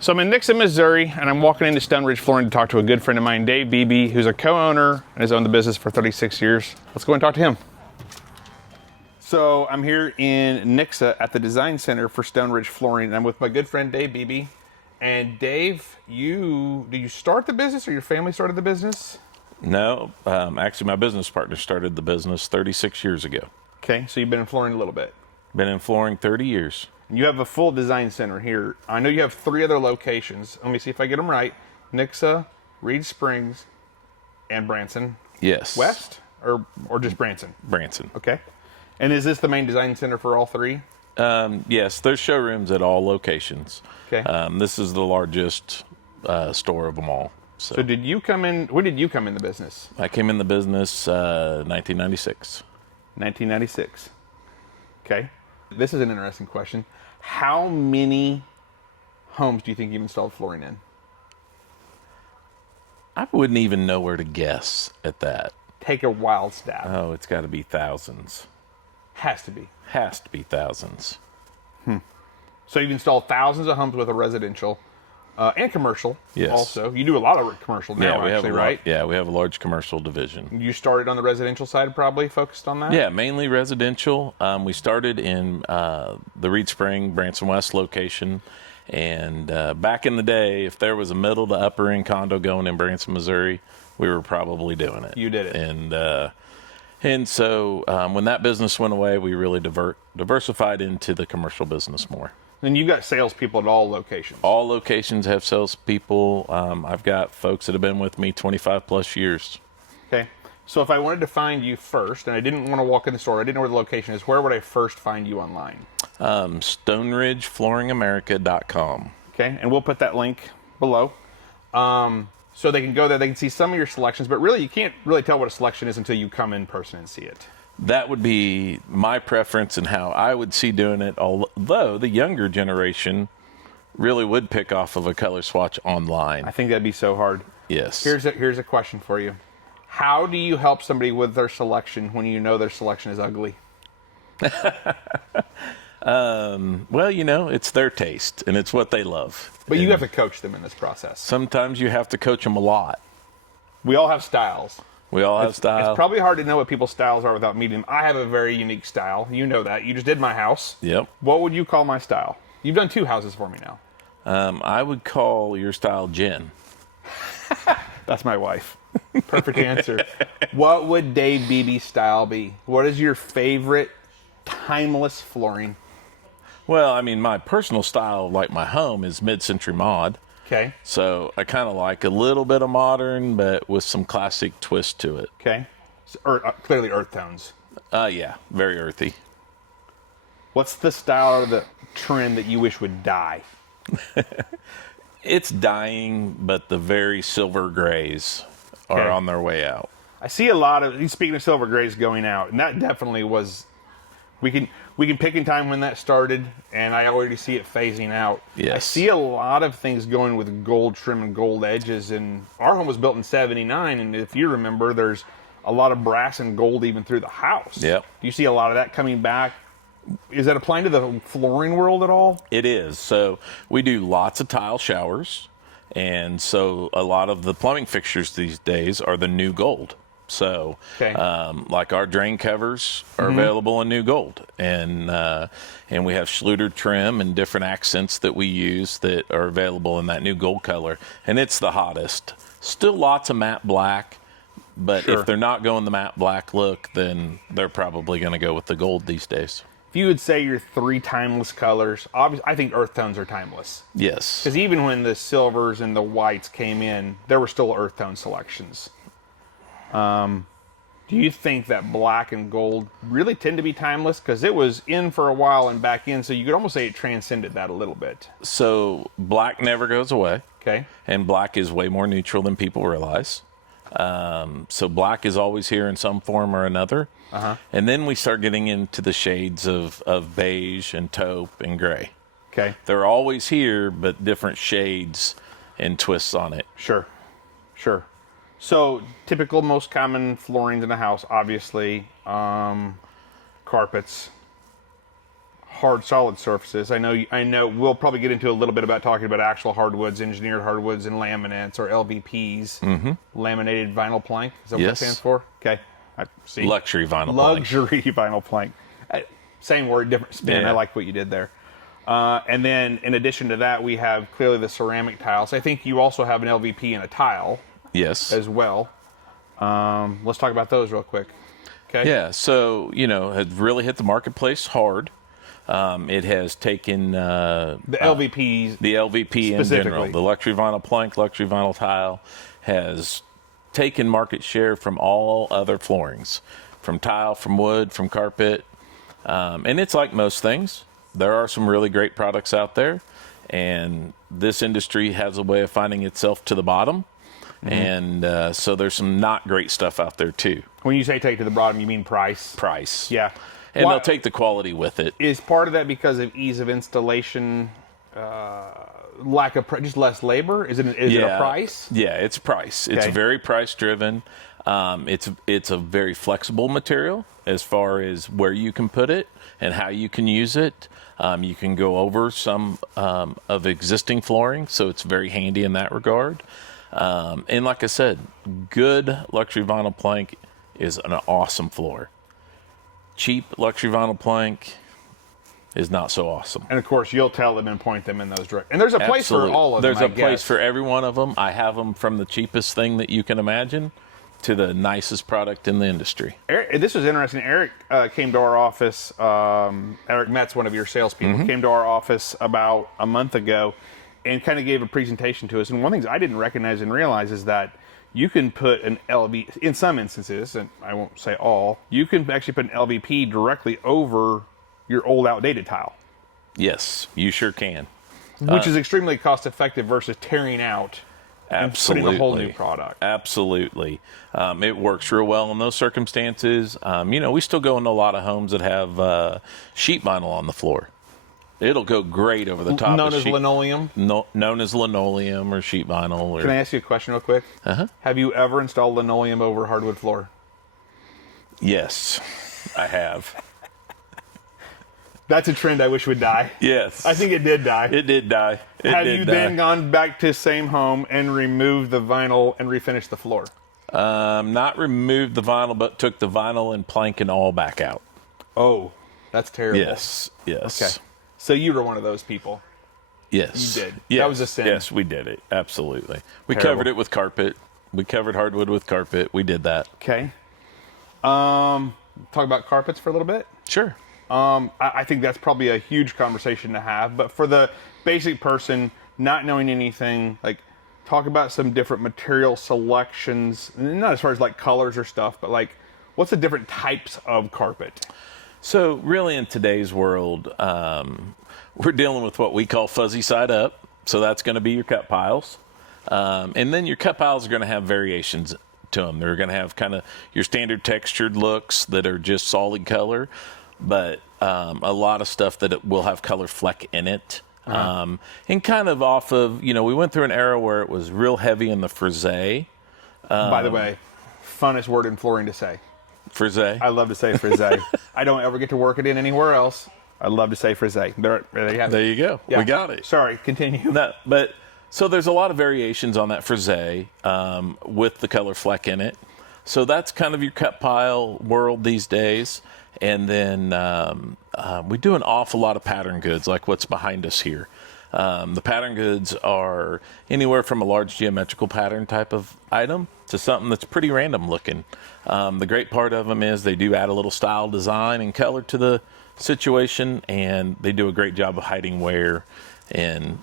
So I'm in Nixa, Missouri, and I'm walking into Stoneridge Flooring to talk to a good friend of mine, Dave Beebe, who's a co-owner and has owned the business for 36 years. Let's go and talk to him. So I'm here in Nixa at the design center for Stoneridge Flooring, and I'm with my good friend Dave Beebe. And Dave, did you start the business, or your family started the business? No, actually my business partner started the business 36 years ago. Okay, so you've been in flooring a little bit. Been in flooring 30 years. You have a full design center here. I know you have 3 other locations. Let me see if I get them right. Nixa, Reed Springs, and Branson. Yes. West, or just Branson? Branson. Okay. And is this the main design center for all 3? Yes, there's showrooms at all locations. Okay. This is the largest store of them all. So did you come in, when did you come in the business? I came in the business 1996. 1996. Okay. This is an interesting question. How many homes do you think you've installed flooring in? I wouldn't even know where to guess at that. Take a wild stab. Oh, it's got to be thousands. Has to be. Has to be thousands. So you've installed thousands of homes with a residential and commercial. Yes. Also, you do a lot of commercial now, actually, right? Yeah, we have a large commercial division. You started on the residential side, probably focused on that? Yeah, mainly residential. We started in the Reed Spring, Branson West location. And back in the day, if there was a middle to upper end condo going in Branson, Missouri, we were probably doing it. You did it. And so when that business went away, we really diversified into the commercial business more. And you've got salespeople at all locations. All locations have salespeople. I've got folks that have been with me 25 plus years. Okay. So if I wanted to find you first, and I didn't want to walk in the store, I didn't know where the location is, where would I first find you online? StoneridgeFlooringAmerica.com. Okay. And we'll put that link below. So they can go there, they can see some of your selections, but really you can't really tell what a selection is until you come in person and see it. That would be my preference and how I would see doing it, although the younger generation really would pick off of a color swatch online. I think that'd be so hard. Yes. Here's a question for you. How do you help somebody with their selection when you know their selection is ugly? Well, it's their taste and it's what they love. But you have to coach them in this process. Sometimes you have to coach them a lot. We all have styles. We all have style. It's probably hard to know what people's styles are without meeting them. I have a very unique style. You know that. You just did my house. Yep. What would you call my style? You've done 2 houses for me now. I would call your style Jen. That's my wife. Perfect answer. What would Dave Beebe's style be? What is your favorite timeless flooring? Well, I mean, my personal style, like my home, is mid-century mod. Okay. So I kind of like a little bit of modern, but with some classic twist to it. Okay. So, clearly earth tones. Yeah, very earthy. What's the style or the trend that you wish would die? It's dying, but the very silver grays are on their way out. I see a lot of, speaking of silver grays going out, and that definitely was, we can pick in time when that started, and I already see it phasing out. Yes. I see a lot of things going with gold trim and gold edges, and our home was built in 79, and if you remember, there's a lot of brass and gold even through the house. Yep. Do you see a lot of that coming back? Is that applying to the flooring world at all? It is. So we do lots of tile showers, and so a lot of the plumbing fixtures these days are the new gold. So, like our drain covers are available in new gold, and we have Schluter trim and different accents that we use that are available in that new gold color, and it's the hottest. Still lots of matte black, but if they're not going the matte black look, then they're probably going to go with the gold these days. If you would say your 3 timeless colors, obviously, I think earth tones are timeless. Yes. Because even when the silvers and the whites came in, there were still earth tone selections. Do you think that black and gold really tend to be timeless? Because it was in for a while and back in, so you could almost say it transcended that a little bit. So black never goes away. Okay. And black is way more neutral than people realize. So black is always here in some form or another. And then we start getting into the shades of beige and taupe and gray. Okay. They're always here, but different shades and twists on it. Sure. So typical, most common flooring in a house, obviously, carpets, hard solid surfaces. I know we'll probably get into a little bit about talking about actual hardwoods, engineered hardwoods and laminates or LVPs, laminated vinyl plank. Is that what that stands for? Okay. See? Luxury vinyl plank. Luxury vinyl plank. Same word, different spin. Yeah. I like what you did there. And then in addition to that, we have clearly the ceramic tiles. I think you also have an LVP and a tile. Yes. As well. Let's talk about those real quick. Okay. Yeah. So, has really hit the marketplace hard. It has taken the LVPs. The LVP in general. The luxury vinyl plank, luxury vinyl tile has taken market share from all other floorings, from tile, from wood, from carpet. And it's like most things. There are some really great products out there, and this industry has a way of finding itself to the bottom. And so there's some not great stuff out there too. When you say take to the bottom, you mean price? Price. Yeah. And they'll take the quality with it. Is part of that because of ease of installation, lack of just less labor? Is it a price? Yeah, it's price. Okay. It's very price driven. It's a very flexible material as far as where you can put it and how you can use it. You can go over some of existing flooring, so it's very handy in that regard. And like I said, good luxury vinyl plank is an awesome floor. Cheap luxury vinyl plank is not so awesome. And of course, you'll tell them and point them in those directions. And there's a place for all of them. There's a place for every one of them. I have them from the cheapest thing that you can imagine to the nicest product in the industry. This was interesting. Eric came to our office. Eric Metz, one of your salespeople, came to our office about a month ago and kind of gave a presentation to us. And one of the things I didn't recognize and realize is that you can put an LV, in some instances, and I won't say all, you can actually put an LVP directly over your old outdated tile. Yes, you sure can. Which is extremely cost effective versus tearing out and putting a whole new product. Absolutely. It works real well in those circumstances. We still go into a lot of homes that have sheet vinyl on the floor. It'll go great over the top. Known as linoleum? Known as linoleum or sheet vinyl. Can I ask you a question real quick? Have you ever installed linoleum over hardwood floor? Yes, I have. That's a trend I wish would die. Yes. I think it did die. It did die. Have you then gone back to same home and removed the vinyl and refinished the floor? Not removed the vinyl, but took the vinyl and plank and all back out. Oh, that's terrible. Yes. Okay. So you were one of those people. Yes. You did. Yes. That was a sin. Yes, we did it. Absolutely. We Terrible. covered it with carpet. We covered hardwood with carpet. We did that. Okay. Talk about carpets for a little bit. Sure. I think that's probably a huge conversation to have. But for the basic person not knowing anything, like talk about some different material selections, not as far as like colors or stuff, but like what's the different types of carpet? So really in today's world, we're dealing with what we call fuzzy side up. So that's going to be your cut piles. And then your cut piles are going to have variations to them. They're going to have kind of your standard textured looks that are just solid color, but a lot of stuff that will have color fleck in it. And kind of off of, we went through an era where it was real heavy in the frise. By the way, funnest word in flooring to say. Frise? I love to say frise. I don't ever get to work it in anywhere else. I love to say frise. There you have it. There you go. Yeah. We got it. Sorry, continue. No, but so there's a lot of variations on that frise with the color fleck in it. So that's kind of your cut pile world these days. And then we do an awful lot of pattern goods, like what's behind us here. The pattern goods are anywhere from a large geometrical pattern type of item to something that's pretty random looking. The great part of them is they do add a little style, design, and color to the situation, and they do a great job of hiding wear and,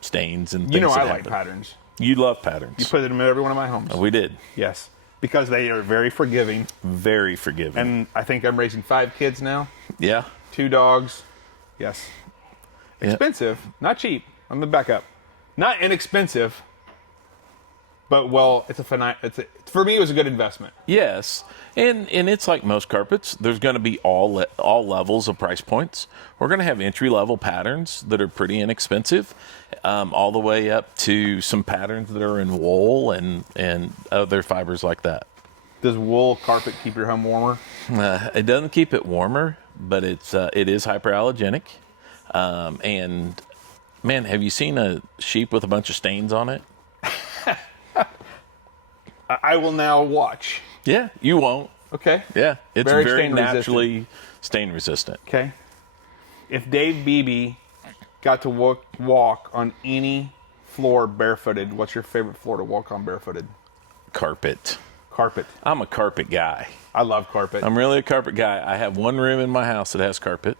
stains and things I that like happen. patterns. You love patterns. You put them in every one of my homes. We did. Yes. Because they are very forgiving. Very forgiving. And I think I'm raising 5 kids now. Yeah. 2 dogs. Yes. Expensive. Not cheap. I'm the backup. Not inexpensive. But, for me, it was a good investment. Yes. And it's like most carpets. There's going to be all levels of price points. We're going to have entry-level patterns that are pretty inexpensive, all the way up to some patterns that are in wool and other fibers like that. Does wool carpet keep your home warmer? It doesn't keep it warmer, but it is hyperallergenic. And man, have you seen a sheep with a bunch of stains on it? I will now watch. Yeah, you won't. Okay. Yeah, it's Very very stain naturally stain resistant. Okay. If Dave Beebe got to walk on any floor barefooted, what's your favorite floor to walk on barefooted? Carpet. Carpet. I'm a carpet guy. I love carpet. I'm really a carpet guy. I have one room in my house that has carpet.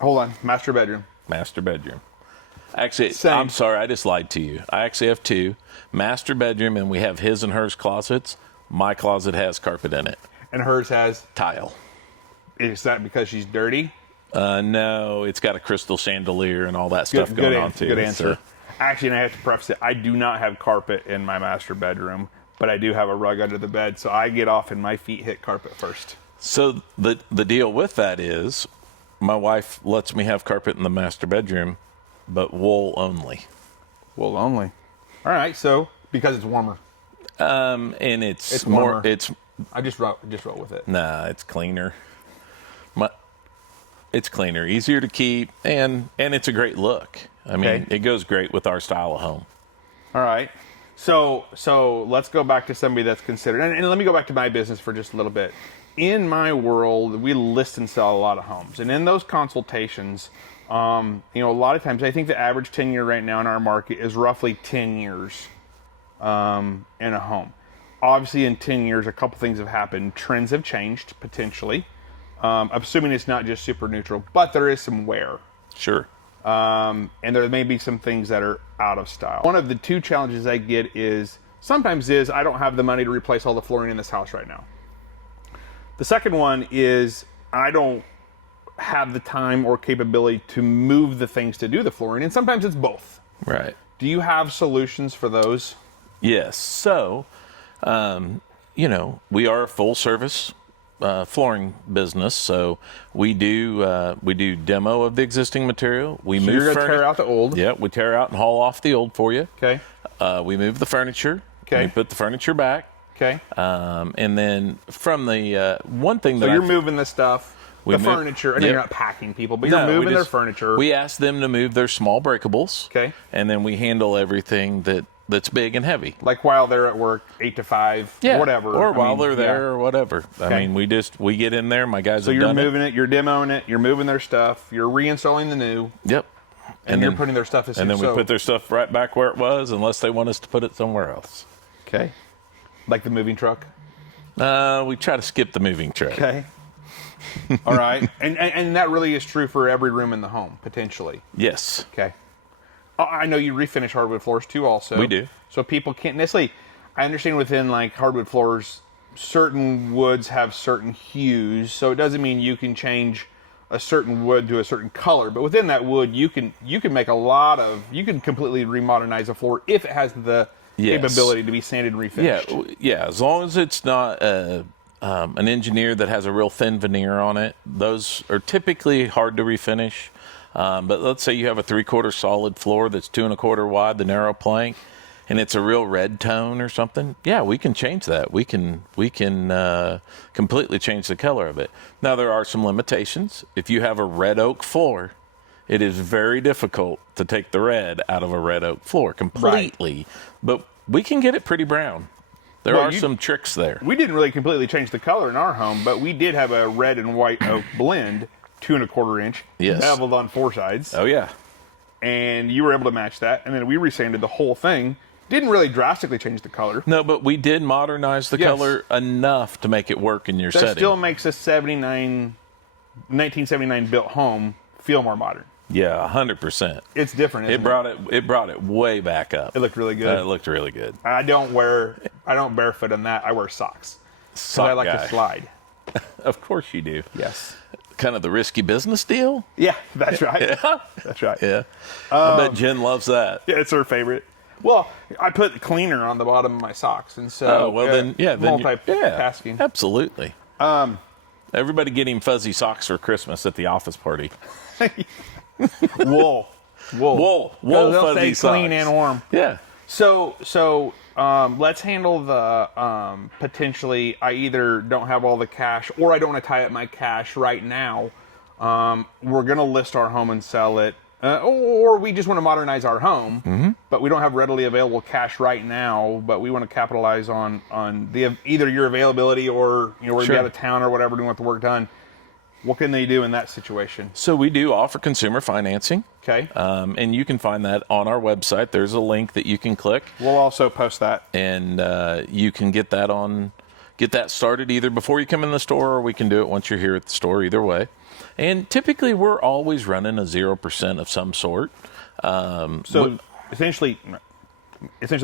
Hold on. Master bedroom. Master bedroom. Actually, Same. I'm sorry, I just lied to you. I actually have two. Master bedroom, and we have his and hers closets. My closet has carpet in it. And hers has Tile. Is that because she's dirty? No, it's got a crystal chandelier and all that stuff going on too. Good answer. So. Actually, and I have to preface it, I do not have carpet in my master bedroom, but I do have a rug under the bed, so I get off and my feet hit carpet first. So the deal with that is my wife lets me have carpet in the master bedroom, but wool only. Wool only. All right, so because it's warmer. And it's warmer. more. It's I just roll with it. nah. It's cleaner. It's cleaner, easier to keep, and it's a great look. I mean, it goes great with our style of home. All right. So let's go back to somebody that's considered, and let me go back to my business for just a little bit. In my world, we list and sell a lot of homes, and in those consultations, a lot of times I think the average tenure right now in our market is roughly 10 years in a home. Obviously, in 10 years, a couple things have happened. Trends have changed potentially. Assuming it's not just super neutral, but there is some wear. Sure. And there may be some things that are out of style. One of the two challenges I get sometimes I don't have the money to replace all the flooring in this house right now. The second one is I don't have the time or capability to move the things to do the flooring, and sometimes it's both. Right. Do you have solutions for those? Yes. So, we are a full service flooring business, so we do demo of the existing material. We move. You're gonna tear out the old. Yeah, we tear out and haul off the old for you. Okay. We move the furniture. Okay. We put the furniture back. Okay. And then from the one thing So that you're moving the stuff, furniture, and Yep. you're not packing people, but you're moving their furniture. We ask them to move their small breakables. Okay. And then we handle everything that's big and heavy. Like while they're at work, 8 to 5, whatever. Or while they're there or whatever. Okay. I mean, we get in there, my guys So have you're done moving it, you're demoing it, you're moving their stuff, you're reinstalling the new, Yep. and you're putting their stuff in. And then we put their stuff right back where it was, unless they want us to put it somewhere else. Okay. Like the moving truck? We try to skip the moving truck. Okay. All right. And that really is true for every room in the home, potentially. Yes. Okay. I know you refinish hardwood floors too also. We do. So people can't necessarily, I understand within like hardwood floors, certain woods have certain hues, so it doesn't mean you can change a certain wood to a certain color, but within that wood, you can make you can completely remodernize a floor if it has the capability to be sanded and refinished. Yeah. As long as it's not an engineer that has a real thin veneer on it, those are typically hard to refinish. But let's say you have a 3/4 solid floor that's 2 1/4 wide, the narrow plank, and it's a real red tone or something. Yeah, we can change that. We can completely change the color of it. Now there are some limitations. If you have a red oak floor, it is very difficult to take the red out of a red oak floor completely. Right. But we can get it pretty brown. There are some tricks there. We didn't really completely change the color in our home, but we did have a red and white oak blend, 2 1/4 inch, beveled on 4 sides. Oh yeah. And you were able to match that, and then we resanded the whole thing. Didn't really drastically change the color. No, but we did modernize the color enough to make it work in your setting. That still makes a 1979 built home feel more modern. Yeah, 100%. It's different. It brought it way back up. It looked really good. It looked really good. I don't barefoot on that. I wear socks. Sock I like guy. to slide. Of course you do. Yes. Kind of the risky business deal. Yeah, that's right. Yeah. That's right. Yeah. I bet Jen loves that. Yeah, it's her favorite. Well, I put cleaner on the bottom of my socks, and so multitasking. Yeah, absolutely. Everybody getting fuzzy socks for Christmas at the office party. Wool they'll fuzzy stay clean and warm. Yeah. So let's handle the potentially I either don't have all the cash or I don't want to tie up my cash right now. we're going to list our home and sell it, or we just want to modernize our home, but we don't have readily available cash right now, but we want to capitalize on either your availability or we're going to be out of town or whatever, doing the work done. What can they do in that situation? So we do offer consumer financing. Okay. And you can find that on our website. There's a link that you can click. We'll also post that. And you can get that started either before you come in the store, or we can do it once you're here at the store, either way. And typically we're always running a 0% of some sort. So essentially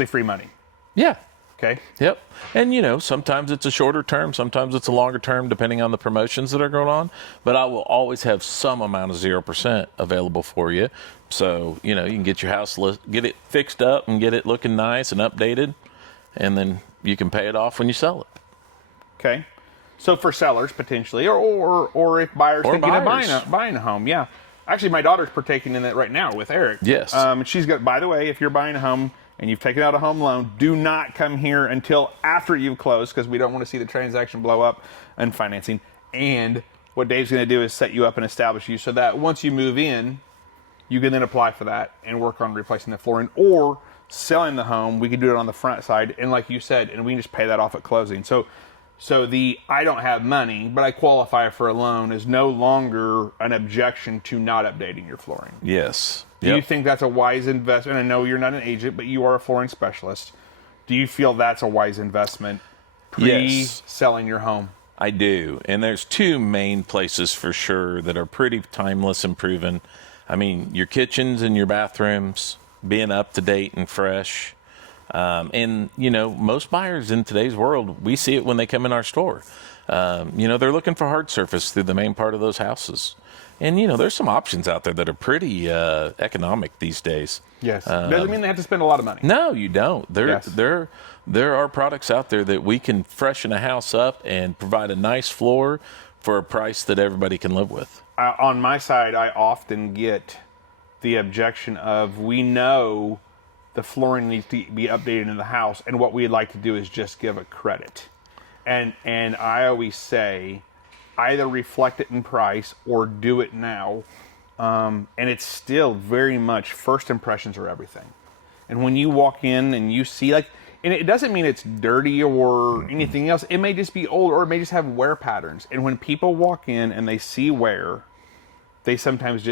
free money. Yeah. Okay. Yep. And, sometimes it's a shorter term, sometimes it's a longer term, depending on the promotions that are going on. But I will always have some amount of 0% available for you. So, you can get your house, get it fixed up and get it looking nice and updated. And then you can pay it off when you sell it. Okay. So for sellers, potentially, or if buyers thinking of buying a home. Yeah. Actually, my daughter's partaking in that right now with Eric. Yes. She's got, by the way, if you're buying a home and you've taken out a home loan, do not come here until after you've closed, because we don't want to see the transaction blow up and financing. And what Dave's going to do is set you up and establish you so that once you move in, you can then apply for that and work on replacing the flooring or selling the home. We can do it on the front side, and like you said, and we can just pay that off at closing. So the I don't have money, but I qualify for a loan is no longer an objection to not updating your flooring. Yes. Do you think that's a wise investment? I know you're not an agent, but you are a flooring specialist. Do you feel that's a wise investment pre-selling your home? I do. And there's two main places for sure that are pretty timeless and proven. I mean, your kitchens and your bathrooms being up to date and fresh. And, most buyers in today's world, we see it when they come in our store. They're looking for hard surface through the main part of those houses. And, there's some options out there that are pretty economic these days. Yes. Doesn't mean they have to spend a lot of money. No, you don't. There are products out there that we can freshen a house up and provide a nice floor for a price that everybody can live with. On my side, I often get the objection of, we know the flooring needs to be updated in the house, and what we'd like to do is just give a credit. And I always say, either reflect it in price or do it now. And it's still very much first impressions are everything. And when you walk in and you see, and it doesn't mean it's dirty or anything else. It may just be old, or it may just have wear patterns. And when people walk in and they see wear, they sometimes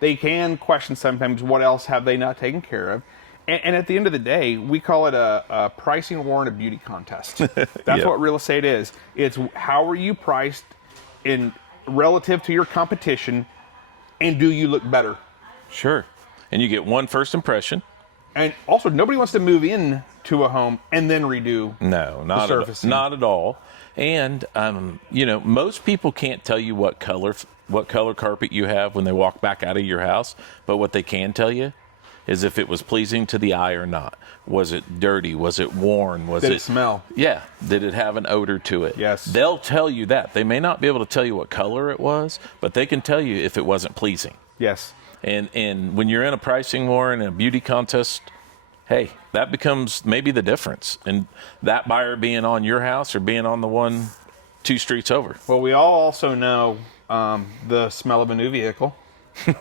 they can question sometimes, what else have they not taken care of? And at the end of the day, we call it a pricing war and a beauty contest. That's what real estate is. It's how are you priced in relative to your competition, and do you look better? Sure. And you get one first impression. And also, nobody wants to move in to a home and then redo the surfacing. Not at all. And, most people can't tell you what color carpet you have when they walk back out of your house, but what they can tell you is if it was pleasing to the eye or not. Was it dirty? Was it worn? Did it smell? Yeah. Did it have an odor to it? Yes. They'll tell you that. They may not be able to tell you what color it was, but they can tell you if it wasn't pleasing. Yes. And when you're in a pricing war and a beauty contest, hey, that becomes maybe the difference. And that buyer being on your house or being on the one 2 streets over. Well, we all also know the smell of a new vehicle.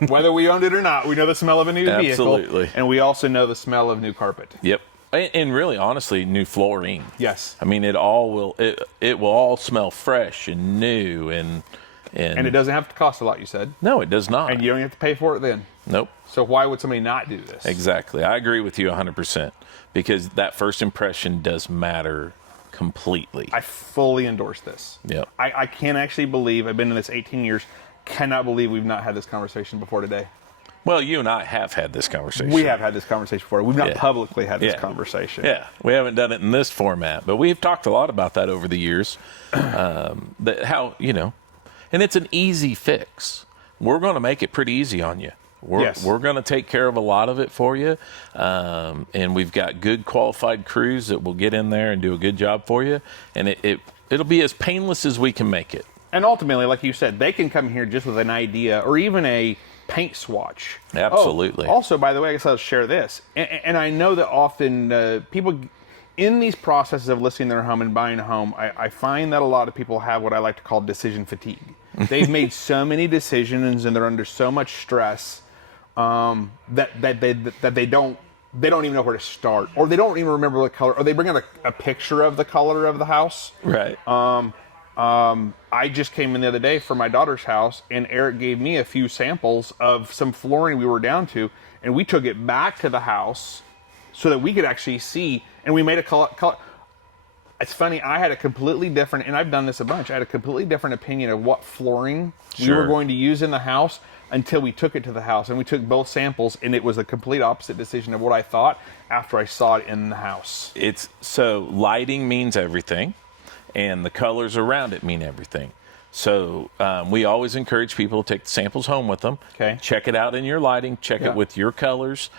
Whether we owned it or not, we know the smell of a new vehicle. Absolutely. And we also know the smell of new carpet. Yep. And really, honestly, new flooring. Yes. I mean, it will all smell fresh and new and it doesn't have to cost a lot, you said. No, it does not. And you don't have to pay for it then. Nope. So why would somebody not do this? Exactly. I agree with you 100%, because that first impression does matter completely. I fully endorse this. Yep. I can't actually believe, I've been in this 18 years, cannot believe we've not had this conversation before today. Well, you and I have had this conversation. We have had this conversation before. We've not publicly had this conversation. Yeah, we haven't done it in this format, but we've talked a lot about that over the years. And it's an easy fix. We're going to make it pretty easy on you. We're going to take care of a lot of it for you, and we've got good qualified crews that will get in there and do a good job for you, and it'll be as painless as we can make it. And ultimately, like you said, they can come here just with an idea or even a paint swatch. Absolutely. Also, by the way, I guess I'll share this. And I know that often people, in these processes of listing their home and buying a home, I find that a lot of people have what I like to call decision fatigue. They've made so many decisions and they're under so much stress that they don't even know where to start, or they don't even remember the color, or they bring out a picture of the color of the house. Right. I just came in the other day for my daughter's house, and Eric gave me a few samples of some flooring we were down to, and we took it back to the house so that we could actually see, and we made a color. It's funny, I had a completely different, and I've done this a bunch, I had a completely different opinion of what flooring we were going to use in the house until we took it to the house, and we took both samples, and it was a complete opposite decision of what I thought after I saw it in the house. So lighting means everything, and the colors around it mean everything. So we always encourage people to take the samples home with them. Okay. Check it out in your lighting. Check it with your colors,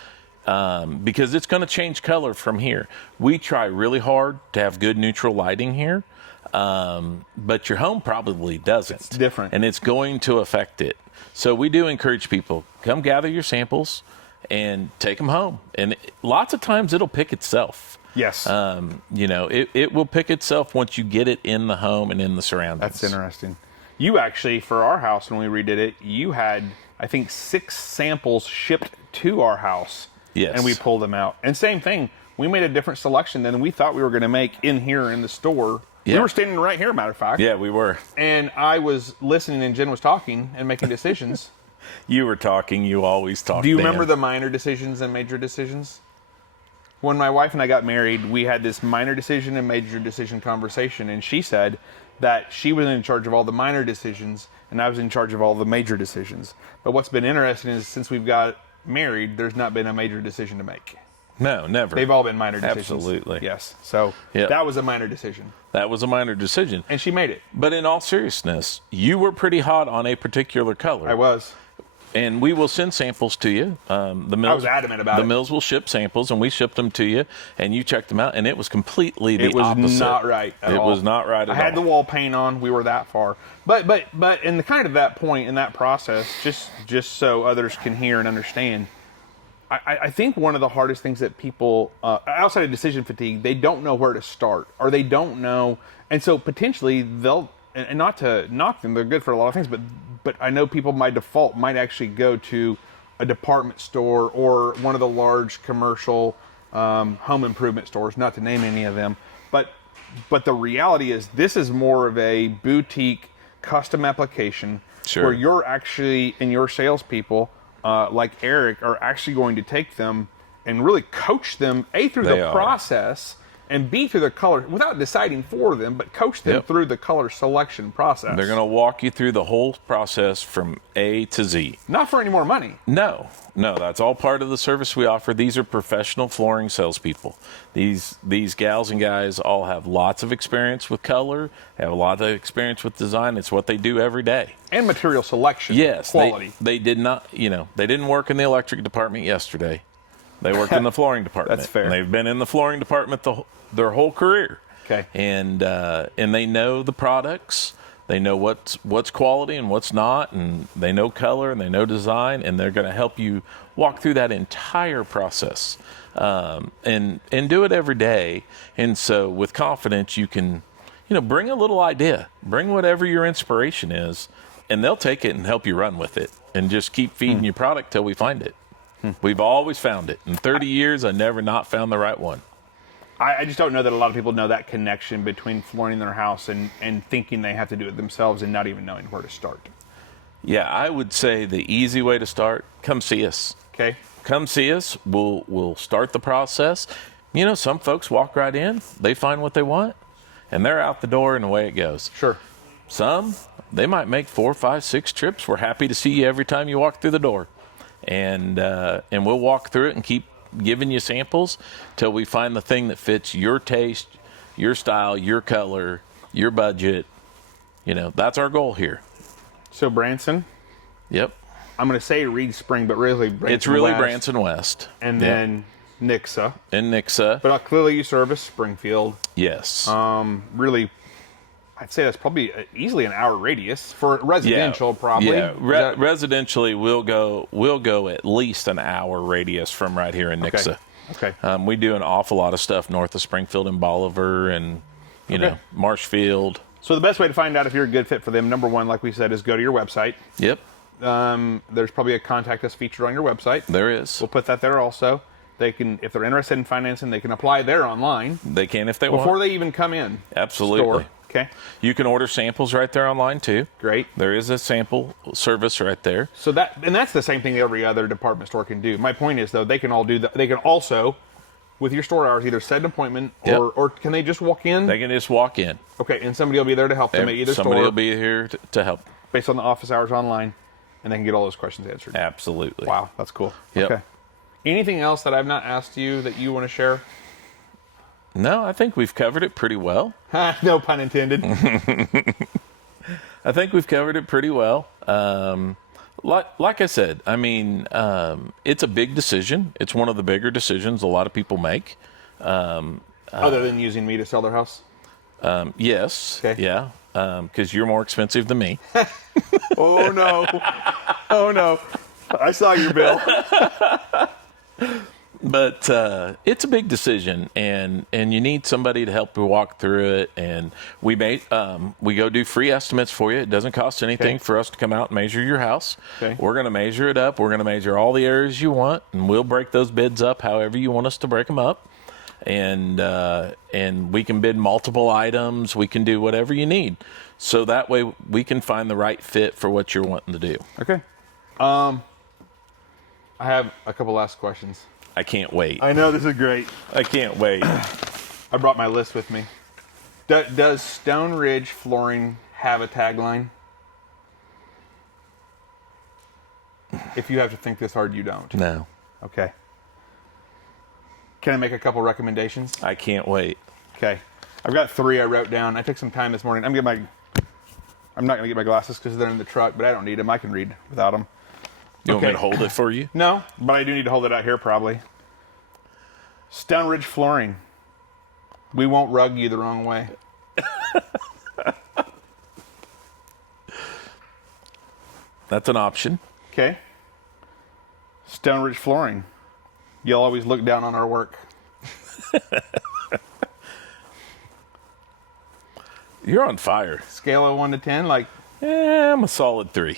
because it's going to change color from here. We try really hard to have good neutral lighting here, but your home probably doesn't. It's different. And it's going to affect it. So we do encourage people, come gather your samples and take them home. And lots of times it'll pick itself. Yes. It will pick itself once you get it in the home and in the surroundings. That's interesting. You actually, for our house, when we redid it, you had, I think, 6 samples shipped to our house. Yes. And we pulled them out. And same thing, we made a different selection than we thought we were going to make in here in the store. Yeah. We were standing right here, matter of fact. Yeah, we were. And I was listening, and Jen was talking and making decisions. You were talking. You always talk. Do you remember the minor decisions and major decisions? When my wife and I got married, we had this minor decision and major decision conversation, and she said that she was in charge of all the minor decisions, and I was in charge of all the major decisions. But what's been interesting is since we've got married, there's not been a major decision to make. No, never. They've all been minor decisions. Absolutely. Yes. So that was a minor decision. That was a minor decision. And she made it. But in all seriousness, you were pretty hot on a particular color. I was. And we will send samples to you. The mills, I was adamant about it. The mills will ship samples, and we shipped them to you, and you checked them out, and it was completely the opposite. It was not right at all. It was not right at all. I had the wall paint on. We were that far. But in the kind of that point in that process, just so others can hear and understand, I think one of the hardest things that people, outside of decision fatigue, they don't know where to start, or they don't know, and so potentially they'll, and not to knock them, they're good for a lot of things, but I know people by default might actually go to a department store or one of the large commercial home improvement stores, not to name any of them, but the reality is this is more of a boutique custom application where you're actually, and your salespeople, like Eric, are actually going to take them and really coach them, A, through the process, and B, through the color, without deciding for them, but coach them through the color selection process. They're going to walk you through the whole process from A to Z. Not for any more money. No, that's all part of the service we offer. These are professional flooring salespeople. These gals and guys all have lots of experience with color, have a lot of experience with design. It's what they do every day. And material selection. Yes, quality. They did not, they didn't work in the electric department yesterday. They worked in the flooring department. That's fair. And they've been in the flooring department their whole career. Okay. And they know the products. They know what's quality and what's not, and they know color and they know design, and they're going to help you walk through that entire process, and do it every day. And so, with confidence, you can, bring a little idea, bring whatever your inspiration is, and they'll take it and help you run with it, and just keep feeding your product till we find it. We've always found it. In 30 years, I never not found the right one. I just don't know that a lot of people know that connection between flooring their house and thinking they have to do it themselves and not even knowing where to start. Yeah, I would say the easy way to start, come see us. Okay. Come see us. We'll start the process. Some folks walk right in, they find what they want, and they're out the door and away it goes. Sure. Some, they might make 4, 5, 6 trips. We're happy to see you every time you walk through the door. And we'll walk through it and keep giving you samples till we find the thing that fits your taste, your style, your color, your budget. That's our goal here. So Branson. Yep. I'm going to say Reed Spring, but really Branson it's really West, Branson West. And then Nixa. And Nixa. But clearly you service Springfield. Yes. Really, I'd say that's probably easily an hour radius for residential, probably. Yeah, residentially, we'll go at least an hour radius from right here in Nixa. Okay. We do an awful lot of stuff north of Springfield and Bolivar, and Marshfield. So the best way to find out if you're a good fit for them, number one, like we said, is go to your website. Yep. There's probably a contact us feature on your website. There is. We'll put that there also. They can, if they're interested in financing, they can apply there online. They can if they want. Before they even come in. Absolutely. Store. Okay. You can order samples right there online too. Great. There is a sample service right there. So that's the same thing every other department store can do. My point is though, they can all do that. They can also, with your store hours, either set an appointment or can they just walk in? They can just walk in. Okay, and somebody will be there to help them at either Somebody store. will be here to help. Based on the office hours online, and they can get all those questions answered. Absolutely. Wow, that's cool. Yep. Okay. Anything else that I've not asked you that you want to share? No, I think we've covered it pretty well. No pun intended. I think we've covered it pretty well. Like I said, I mean, it's a big decision. It's one of the bigger decisions a lot of people make. Other than using me to sell their house? Yes. Okay. Yeah. Because you're more expensive than me. Oh, no. Oh, no. I saw your bill. But it's a big decision, and you need somebody to help you walk through it. And we go do free estimates for you. It doesn't cost anything for us to come out and measure your house. Okay. We're going to measure it up. We're going to measure all the areas you want, and we'll break those bids up however you want us to break them up. And we can bid multiple items. We can do whatever you need, so that way we can find the right fit for what you're wanting to do. Okay. I have a couple last questions. I can't wait. I know, this is great. I can't wait. I brought my list with me. Does Stoneridge Flooring have a tagline? If you have to think this hard, you don't. No. Okay. Can I make a couple recommendations? I can't wait. Okay. I've got 3 I wrote down. I took some time this morning. I'm not going to get my glasses because they're in the truck, but I don't need them. I can read without them. You want me to hold it for you? No, but I do need to hold it out here probably. Stoneridge Flooring. We won't rug you the wrong way. That's an option. Okay. Stoneridge Flooring. You'll always look down on our work. You're on fire. Scale of 1 to 10, like... I'm a solid 3.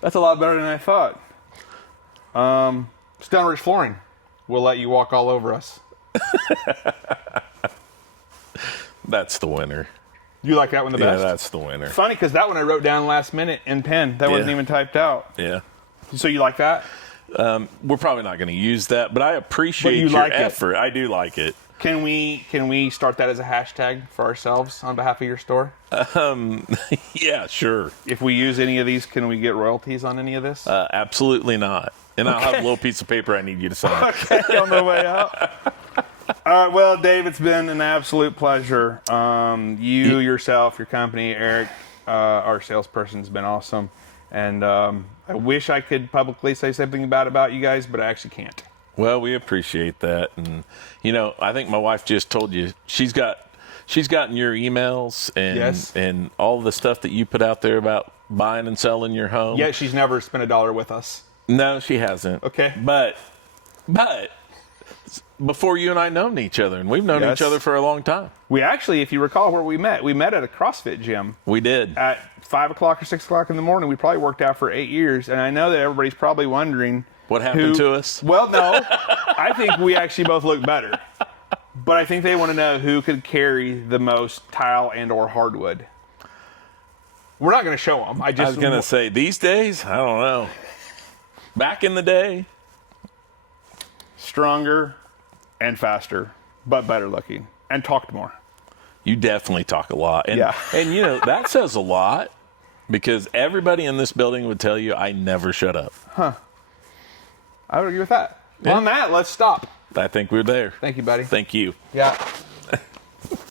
That's a lot better than I thought. Stoneridge Flooring. We'll let you walk all over us. That's the winner. You like that one the best? Yeah, that's the winner. Funny, because that one I wrote down last minute in pen. That wasn't even typed out. Yeah. So you like that? We're probably not going to use that, but I appreciate your like effort. I do like it. Can we start that as a hashtag for ourselves on behalf of your store? Yeah, sure. If we use any of these, can we get royalties on any of this? Absolutely not. And I'll have a little piece of paper I need you to sign. Okay, on the way out. All right, well, Dave, it's been an absolute pleasure. You, yourself, your company, Eric, our salesperson, has been awesome. And I wish I could publicly say something about you guys, but I actually can't. Well, we appreciate that. And, I think my wife just told you she's gotten your emails and all the stuff that you put out there about buying and selling your home. Yeah, she's never spent $1 with us. No, she hasn't. Okay. But before you and I known each other, and we've known each other for a long time. We actually, if you recall where we met at a CrossFit gym. We did. At 5 o'clock or 6 o'clock in the morning. We probably worked out for 8 years. And I know that everybody's probably wondering. What happened to us? Well, no. I think we actually both look better. But I think they want to know who could carry the most tile and or hardwood. We're not going to show them. I was going to say, these days, I don't know. Back in the day. Stronger and faster, but better looking. And talked more. You definitely talk a lot. And, yeah. And, that says a lot because everybody in this building would tell you I never shut up. Huh. I would agree with that. Yeah. On that, let's stop. I think we're there. Thank you, buddy. Thank you. Yeah.